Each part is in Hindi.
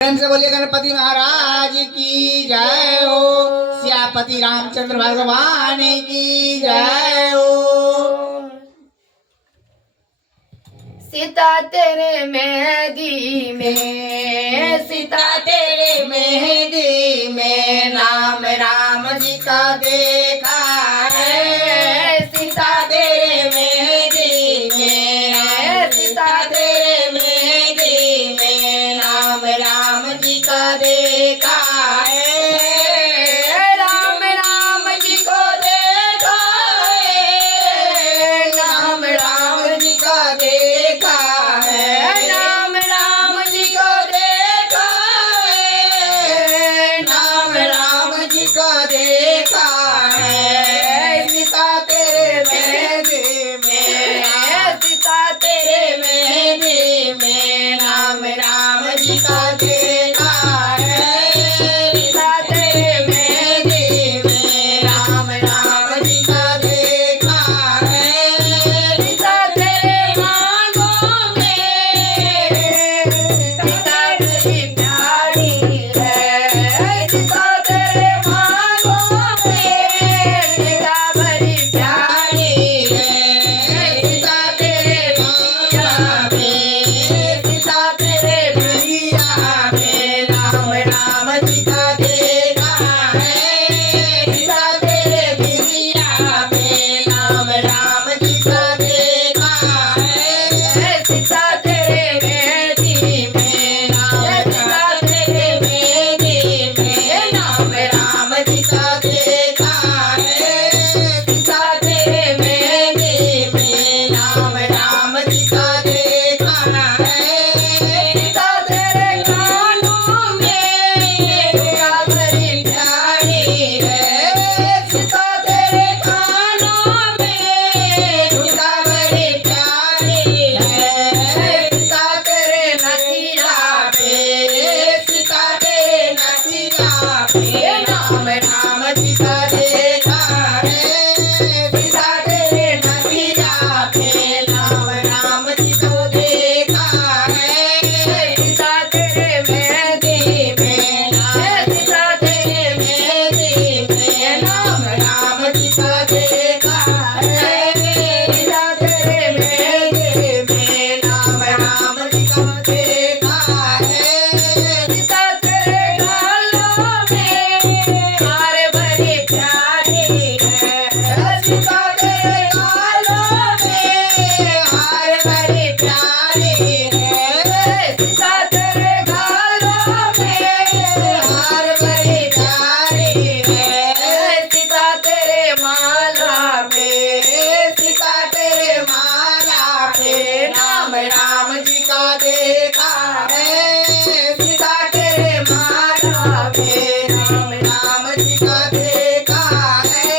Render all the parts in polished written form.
से बोले गणपति महाराज की जय हो। सियापति रामचंद्र भगवान की जय हो। सीता तेरे मेहंदी में, सीता तेरे मेहंदी में नाम राम जी का देखा है। सीता तेरे मेहंदी में, सीता तेरे मेहंदी में नाम राम जी का देखा है। राम राम जी को देखा है, नाम राम जी का देखा है। नाम राम जी को देखा है, नाम राम जी को देखा है। सीता तेरे मेहंदी में, सीता तेरे मेहंदी में नाम राम जी का देखा है। सीता तेरे मेहंदी में राम राम जी का देखा है। सीता तेरे मांगों में, सीता बड़ी प्यारी है। सीता तेरे मांगों में, सीता बड़ी प्यारी है। सीता तेरे मैया में, सीता तेरे मैया में राम राम जी का देखा है। सीता तेरे मैया में राम राम जी का देखा है। सीता तेरे मेहंदी में नाम, सीता तेरे मेहंदी में नाम राम जी का देखा है। सीता तेरे मेहंदी में नाम राम जी का देखा है। सीता तेरे कानों में, सीता बड़ी प्यारी है। सीता तेरे कानों में, सीता बड़ी प्यारी है। सीता तेरे नथिया पे, सीता तेरे नथिया पे नाम राम जी का देखा है। सीता तेरे नथिया पे नाम राम जी को देखा है। सीता तेरे मेहंदी में, सीता तेरे मेहंदी में नाम राम जी का देखा है। सीता तेरे मेहंदी में नाम राम जी का देखा है। सीता तेरे गालों में हार बड़ी प्यारी है। सीता तेरे गालों में हार बड़ी प्यारी है। सीता तेरे गालों में हार बड़ी प्यारी है। सीता तेरे माला पे, सीता तेरे माला पे नाम राम जी का देखा है। सीता तेरे माला पे नाम राम जी का देखा है।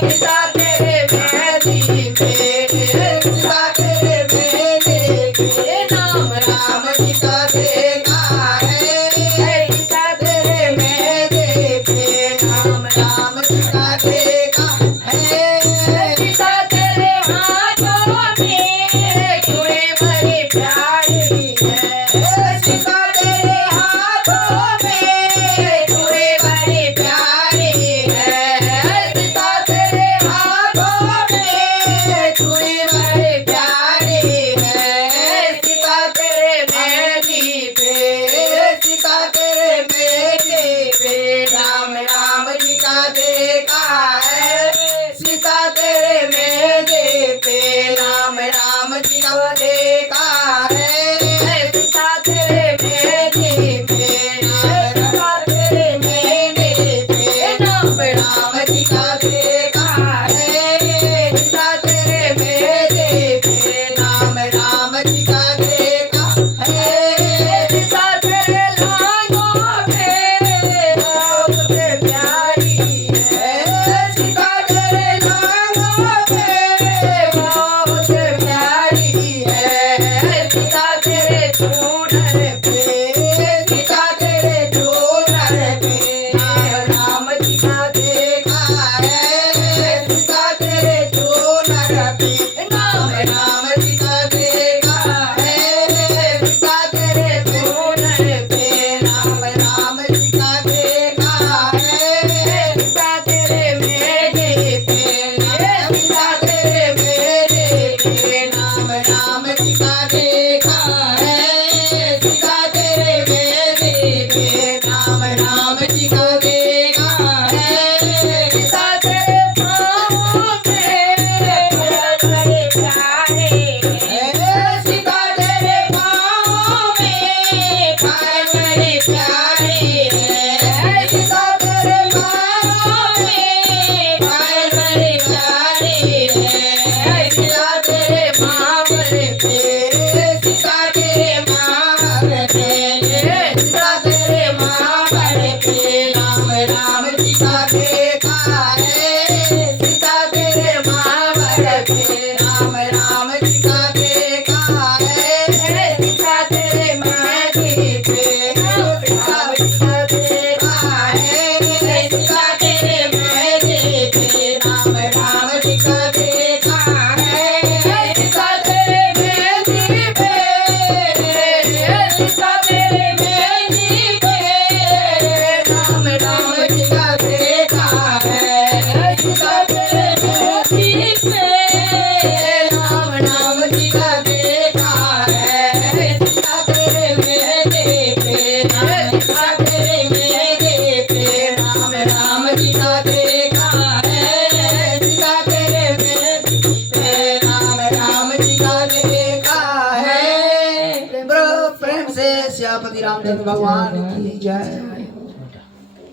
सीता तेरे मेहंदी पे, सीता तेरे मेहंदी पे नाम राम जी का देखा है। सीता तेरे मेहंदी पे नाम राम जी का देखा है। सीता तेरे हाथों में चूड़ी बड़ी प्यारी है। सीता तेरे रामचंद्र भगवान की जय।